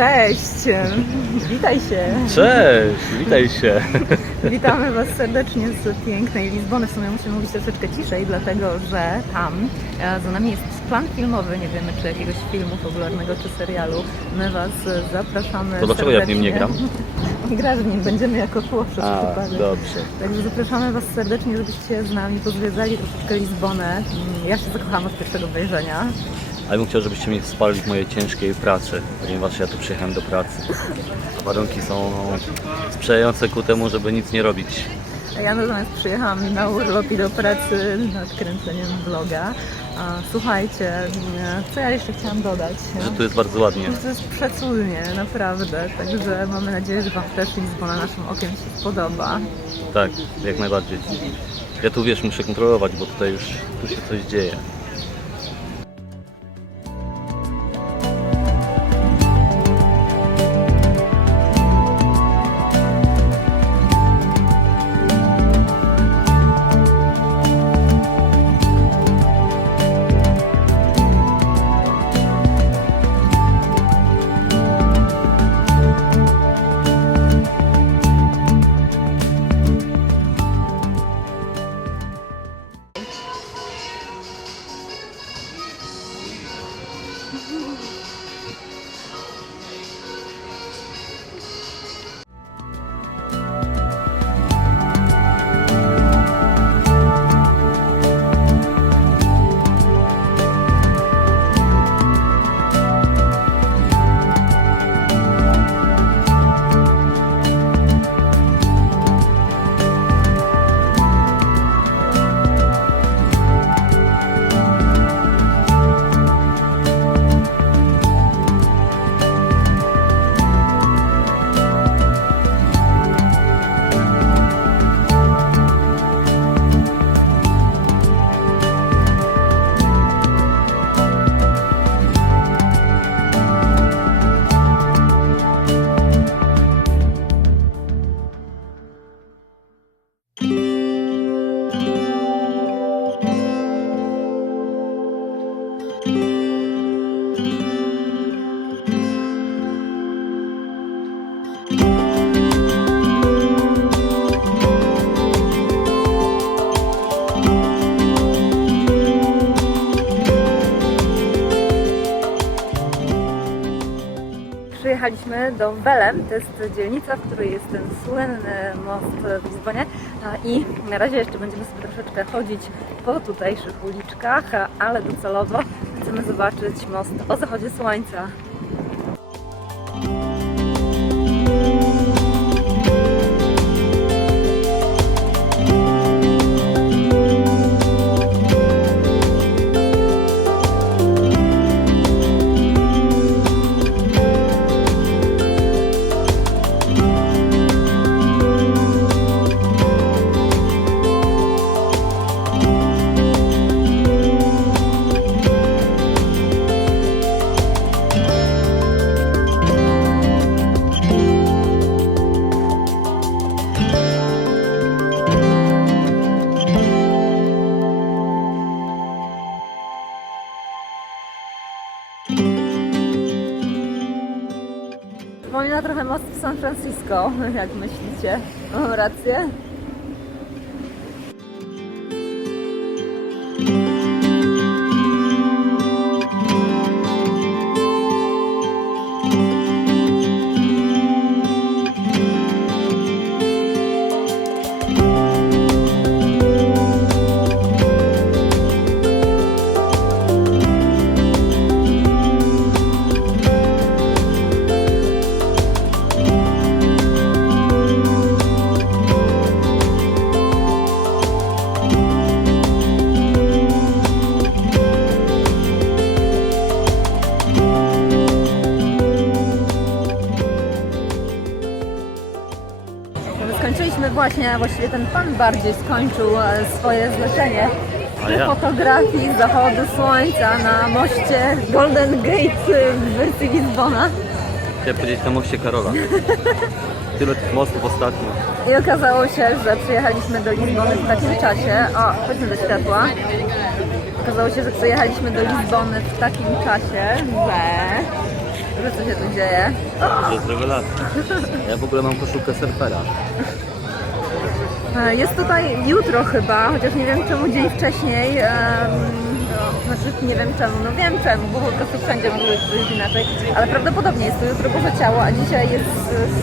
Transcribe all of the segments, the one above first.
Cześć! Witaj się! Cześć, witaj się. Witamy Was serdecznie z pięknej Lizbony. W sumie musimy mówić troszeczkę ciszej, dlatego że tam e, za nami jest plan filmowy. Nie wiemy, czy jakiegoś filmu fabularnego, czy serialu. My Was zapraszamy. To dlaczego ja w nim nie gram? Grasz w nim, będziemy jako tło przez przypadek. dobrze. Także zapraszamy Was serdecznie, żebyście z nami pozwiedzali troszeczkę Lizbonę. Mm, Ja się zakochałam od pierwszego wejrzenia. Ale bym chciał, żebyście mnie wsparli w mojej ciężkiej pracy, ponieważ ja tu przyjechałem do pracy. Warunki są sprzyjające ku temu, żeby nic nie robić. Ja natomiast przyjechałam na urlop i do pracy nad kręceniem vloga. Słuchajcie, co ja jeszcze chciałam dodać? Że tu jest bardzo ładnie. To jest przecudnie, naprawdę. Także mamy nadzieję, że Wam też Lizbona naszym okiem się spodoba. Tak, jak najbardziej. Ja tu wiesz, muszę kontrolować, bo tutaj już tu się coś dzieje. Do Belem, to jest dzielnica, w której jest ten słynny most w Lizbonie i na razie jeszcze będziemy sobie troszeczkę chodzić po tutejszych uliczkach, ale docelowo chcemy zobaczyć most o zachodzie słońca. Przypomina trochę most w San Francisco, jak myślicie? Mam rację? Właściwie ten pan bardziej skończył e, swoje zlecenie ja? fotografii zachodu słońca na moście Golden Gate w wersji Lizbona. Chciałem powiedzieć na moście Karola. Tyle tych mostów ostatnio. I okazało się, że przyjechaliśmy do Lizbony w takim czasie. O, chodźmy do światła. Okazało się, że przyjechaliśmy do Lizbony w takim czasie, że że co się tu dzieje. To jest rewelacja. Ja w ogóle mam koszulkę surfera. E, Jest tutaj jutro chyba, chociaż nie wiem czemu dzień wcześniej. no, znaczy nie wiem czemu, no wiem czemu, bo po prostu wszędzie może być inaczej. Ale prawdopodobnie jest to jutro Boże Ciało, a dzisiaj jest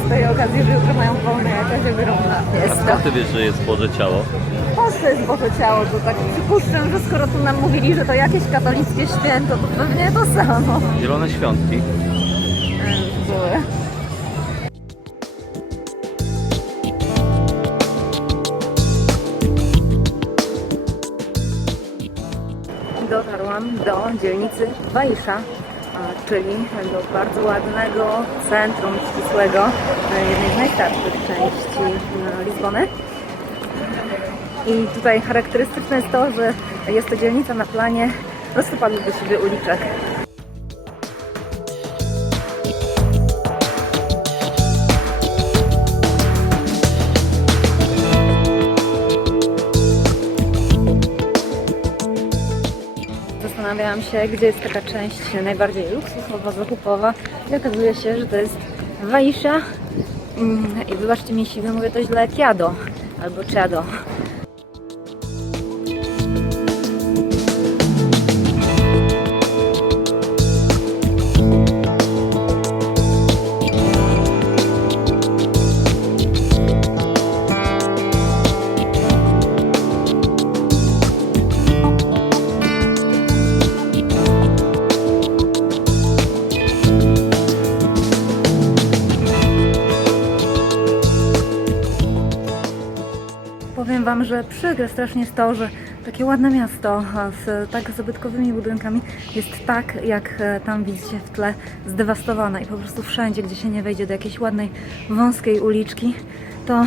e, z tej okazji, że jutro mają wolne jakaś ogromna A fiesta. skąd ty wiesz, że jest Boże Ciało? W Polsce jest Boże Ciało, to tak przypuszczam, że skoro tu nam mówili, że to jakieś katolickie święto, to pewnie to samo. Zielone świątki. Em, dzielnicy Walisza, czyli do bardzo ładnego centrum ścisłego, e, jednej z najstarszych części e, Lizbony. I tutaj charakterystyczne jest to, że jest to dzielnica na planie rozsypanych do siebie uliczek. Zastanawiałam się, gdzie jest taka część najbardziej luksusowa, zakupowa i okazuje się, że to jest Waisza Mm, i wybaczcie mi, jeśli wymówię to źle, Kiado albo Chiado. Wam, że przykre strasznie jest to, że takie ładne miasto z tak zabytkowymi budynkami jest tak, jak e, tam widzicie w tle, zdewastowane i po prostu wszędzie, gdzie się nie wejdzie do jakiejś ładnej, wąskiej uliczki, to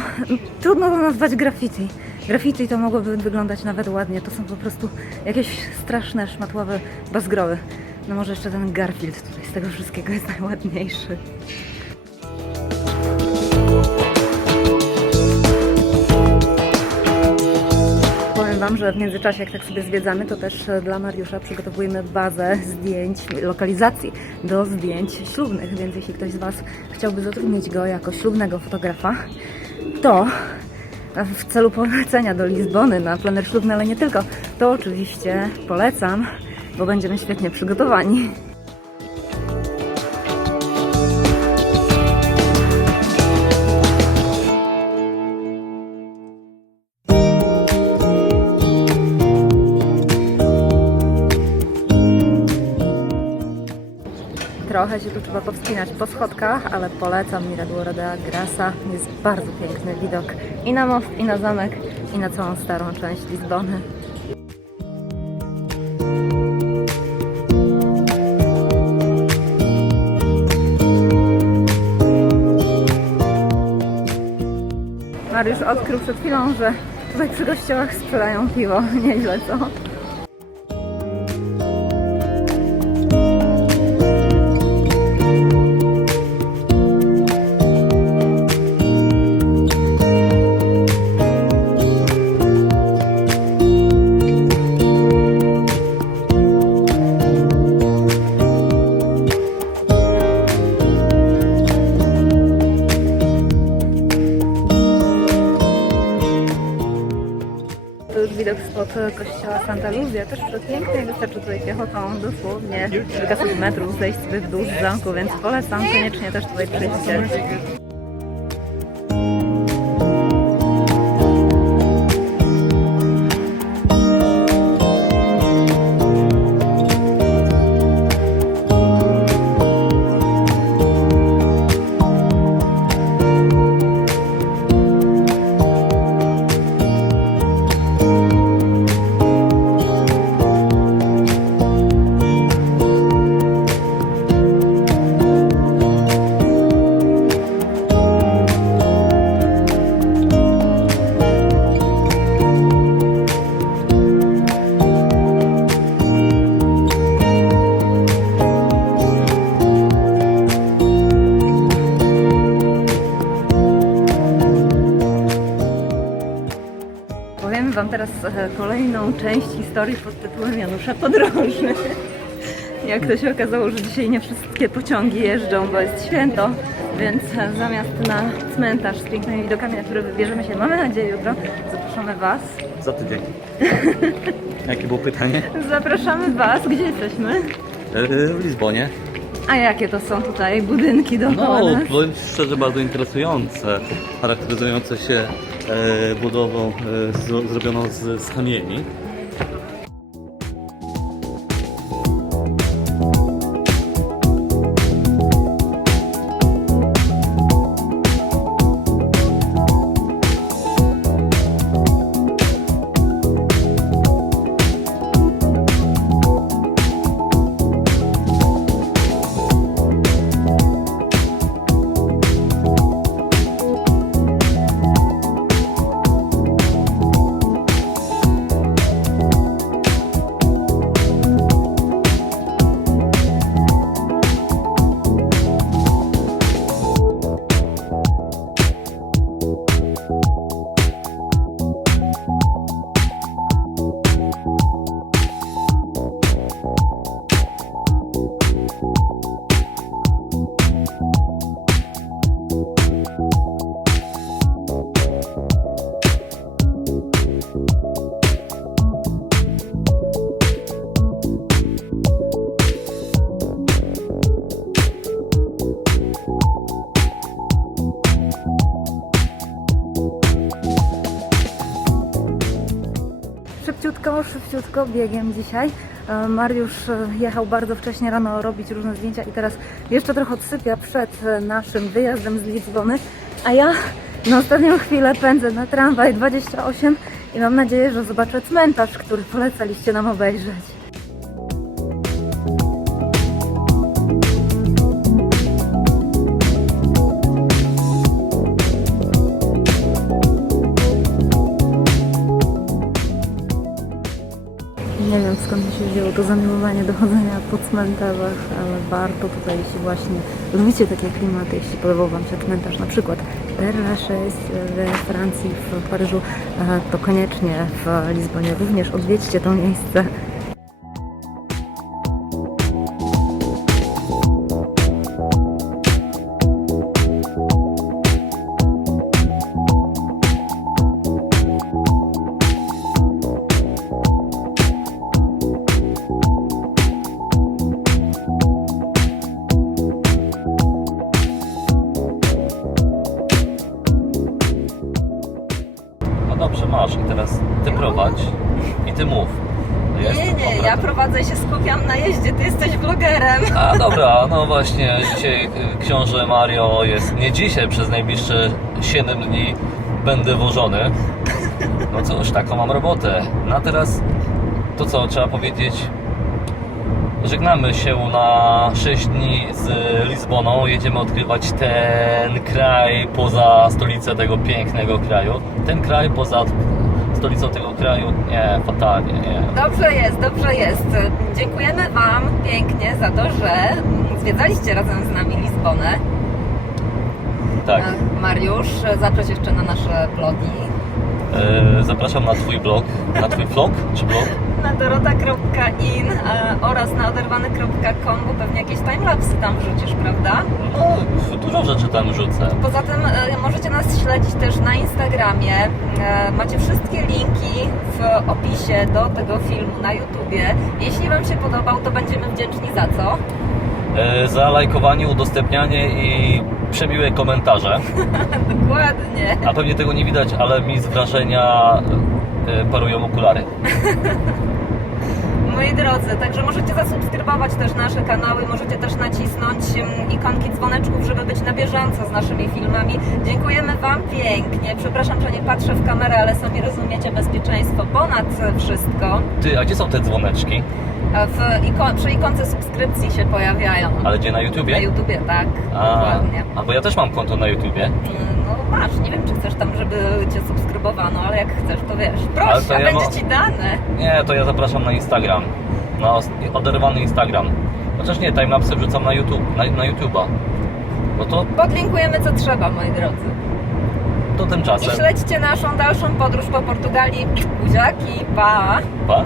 trudno to nazwać graffiti. Graffiti to mogłoby wyglądać nawet ładnie, to są po prostu jakieś straszne, szmatławe bazgroły. No może jeszcze ten Garfield tutaj z tego wszystkiego jest najładniejszy. Wam, że w międzyczasie, jak tak sobie zwiedzamy, to też e, dla Mariusza przygotowujemy bazę zdjęć, lokalizacji do zdjęć ślubnych, więc jeśli ktoś z Was chciałby zatrudnić go jako ślubnego fotografa, to w celu polecenia do Lizbony na planer ślubny, ale nie tylko, to oczywiście polecam, bo będziemy świetnie przygotowani. Trochę się tu trzeba powspinać po schodkach, ale polecam Mirador de Grasa. Jest bardzo piękny widok i na most, i na zamek, i na całą starą część Lizbony. Mariusz odkrył przed chwilą, że tutaj przy kościołach sprzedają piwo. Nieźle, co? Luzia, też przepiękny i wystarczy tutaj piechotą dosłownie kilkaset metrów zejść sobie w dół z zamku, więc polecam koniecznie też tutaj przyjście. Kolejną część historii pod tytułem Janusza Podróży. Jak to się okazało, że dzisiaj nie wszystkie pociągi jeżdżą, bo jest święto, więc zamiast na cmentarz z pięknymi widokami, na które wybierzemy się, mamy nadzieję jutro, zapraszamy Was. Za tydzień. Jakie było pytanie? Zapraszamy Was, gdzie jesteśmy? E, W Lizbonie. A jakie to są tutaj budynki dookoła No, nas? powiem szczerze, bardzo interesujące, charakteryzujące się e, budową e, zro, zrobioną z, z kamieni. Szybciutko, szybciutko biegiem dzisiaj. E, Mariusz e, jechał bardzo wcześnie rano robić różne zdjęcia i teraz jeszcze trochę odsypia przed e, naszym wyjazdem z Lizbony, a ja na ostatnią chwilę pędzę na tramwaj 28 i mam nadzieję, że zobaczę cmentarz, który polecaliście nam obejrzeć. Skąd mi się wzięło to zamiłowanie do chodzenia po cmentarzach, ale warto tutaj, jeśli właśnie lubicie takie klimaty, jeśli podobał Wam się cmentarz, na przykład Père Lachaise we Francji, w Paryżu, to koniecznie w Lizbonie również odwiedźcie to miejsce. Właśnie, dzisiaj y, książę Mario jest nie dzisiaj, przez najbliższe 7 dni będę wożony. No cóż, taką mam robotę. No a teraz to co trzeba powiedzieć? Żegnamy się na 6 dni z Lizboną. Jedziemy odkrywać ten kraj poza stolicę tego pięknego kraju. Ten kraj poza stolicą tego kraju, nie, fatalnie, nie. Dobrze jest, dobrze jest. Dziękujemy Wam pięknie za to, że zwiedzaliście razem z nami Lizbonę. Tak. E, Mariusz, zaproś jeszcze na nasze blogi. E, Zapraszam na Twój blog. Na Twój vlog czy blog? Na dorota.in e, oraz na oderwany.com, bo pewnie jakieś timelapsy tam wrzucisz, prawda? No, dużo rzeczy tam rzucę. Poza tym e, możecie nas śledzić też na Instagramie. E, Macie wszystkie linki w opisie do tego filmu na YouTubie. Jeśli Wam się podobał, to będziemy wdzięczni za co? Za lajkowanie, udostępnianie i przemiłe komentarze. Dokładnie. A pewnie tego nie widać, ale mi z wrażenia parują okulary. Moi drodzy, także możecie zasubskrybować też nasze kanały, możecie też nacisnąć ikonki dzwoneczków, żeby być na bieżąco z naszymi filmami. Dziękujemy Wam pięknie. Przepraszam, że nie patrzę w kamerę, ale sami rozumiecie bezpieczeństwo ponad wszystko. Ty, a gdzie są te dzwoneczki? W iko- przy ikonce subskrypcji się pojawiają. Ale gdzie na YouTubie? Na YouTubie, tak, A, dokładnie. a bo ja też mam konto na YouTubie. Mm, masz, nie wiem czy chcesz tam, żeby Cię subskrybowano, ale jak chcesz, to wiesz. Ale Proszę, to ja będzie Ci dane. Nie, to ja zapraszam na Instagram. Na os- oderwany Instagram. Chociaż nie, timelapsy wrzucam na YouTube, na, na YouTube'a. No to, Podlinkujemy co trzeba, moi drodzy. to I tymczasem. śledźcie naszą dalszą podróż po Portugalii. Buziaki, pa! Pa!